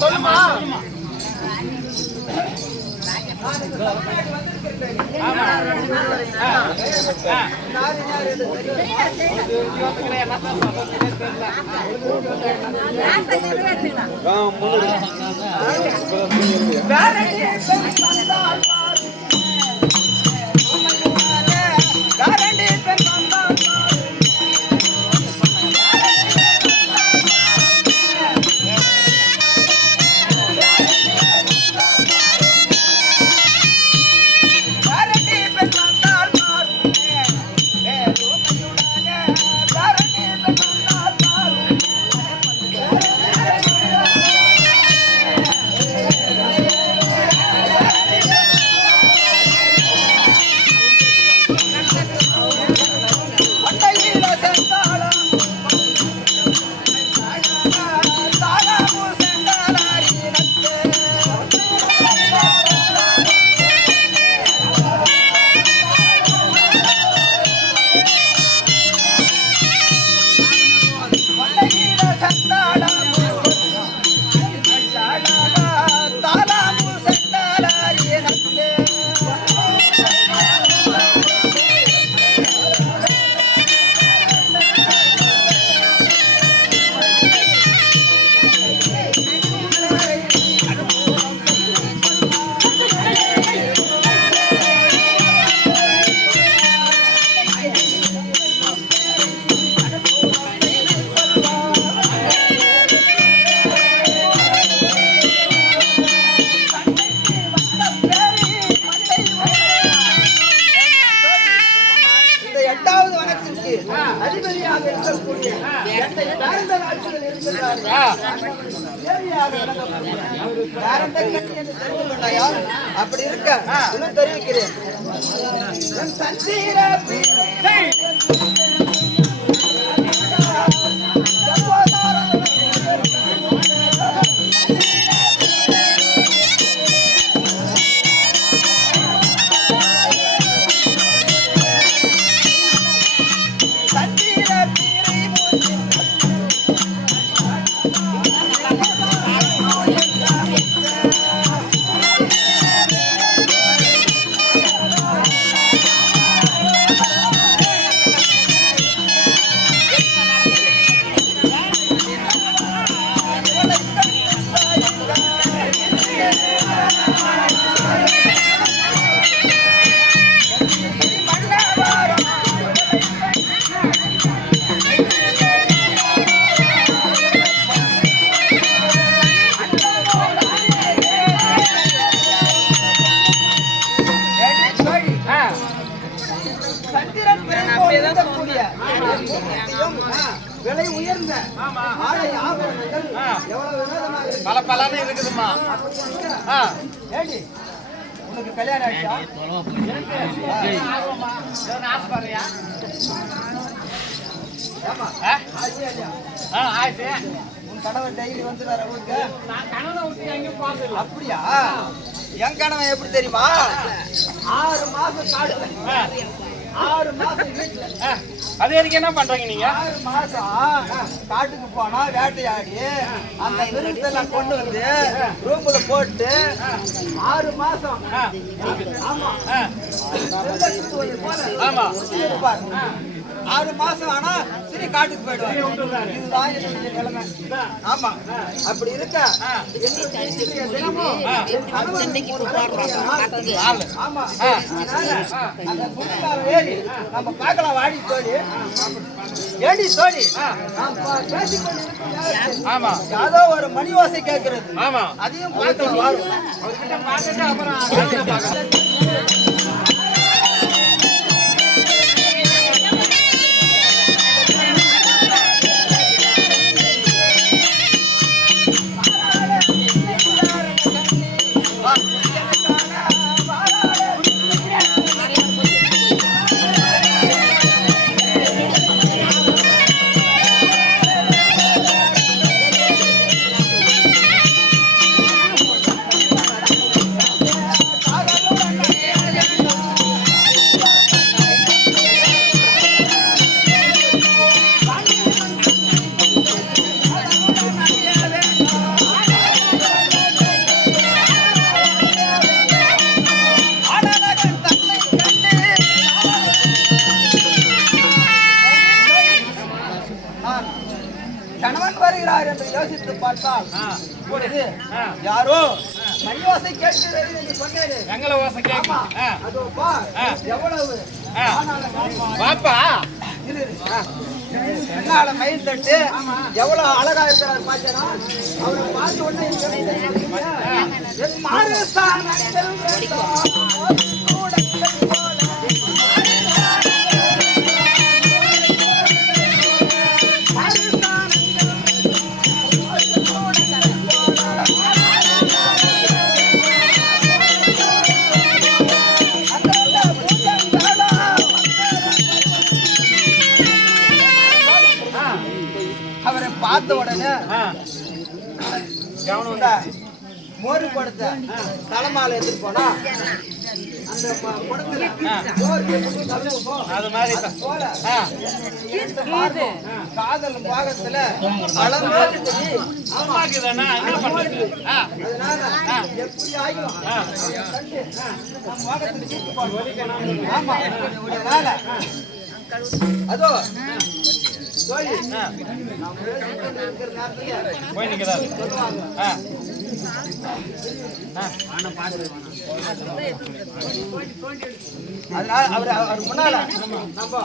சொல்லுமா அதிபதியாக இருக்கக்கூடிய அப்படி இருக்க தெரிவிக்கிறேன். விலை உயர்ந்த ஆடை ஆபரணங்கள் எவ்வளவு வினோதமாக பல பலன்னு இருக்குதுமா. உனக்கு கல்யாணம் ஆயிடுச்சா? உன் கணவன் டெய்லி வந்துடுறாரு அவருக்கு? அப்படியா? என் கணவன் எப்படி தெரியுமா? 6 மாசம் காடுல 6 மாசம் வீட்டுல. அது வரைக்கும் என்ன பண்றீங்க நீங்க? 6 மாசம் காட்டுக்கு போனா வேட்டையாடி அந்த மிருகத்தெல்லாம் கொண்டு வந்து ரூம்ல போட்டு 6 மாசம் ஆமா ஆமா இருப்பார். 6 மாசம் ஆனா சரி காட்டுக்கு போயிடுவாங்க. இதுதான் என்னுடைய நிலைமை. ஆமா அப்படி இருக்க ஆமா அந்த புதுக்கார ஏறி நம்ம பார்க்கலாம். வாடி தோழி ஏடி தோழி ஆமா ஏதோ ஒரு மணி ஓசை கேட்கிறது. ஆமா அதையும் பார்க்கலாம். வாரும் அவர்கிட்ட பார்த்துட்டு அப்புறம் பார்த்தால் இப்பொழுது யாரோ மணிவாசை கேட்கிறது என்று சொன்னேன். எங்களை ஓசை கேட்க அதோ பார் எவ்வளவு பாப்பா என்னால மயில் தட்டு எவ்வளவு அழகா இருக்கிறார் பாத்தீங்கன்னா அவரை பார்த்த உடனே என் மாறுதான் அவரை பார்த்த உடனே மோர் கொடுத்த தலைமாலை எடுத்துட்டு போனா அந்த குடத்துல அது மாதிரி போல காதல் பாகத்துல அளவு அம்மாக்குதானா என்ன பண்றது அதனால எப்படி ஆகும் பாகத்துல தூக்கி போடணும். ஆமா அதனால அதோ தோழி நம்ம இருக்கிற நேரத்துல போய் நிக்கிறாரு சொல்லுவாங்க அதனால அவர் முன்னால நம்ம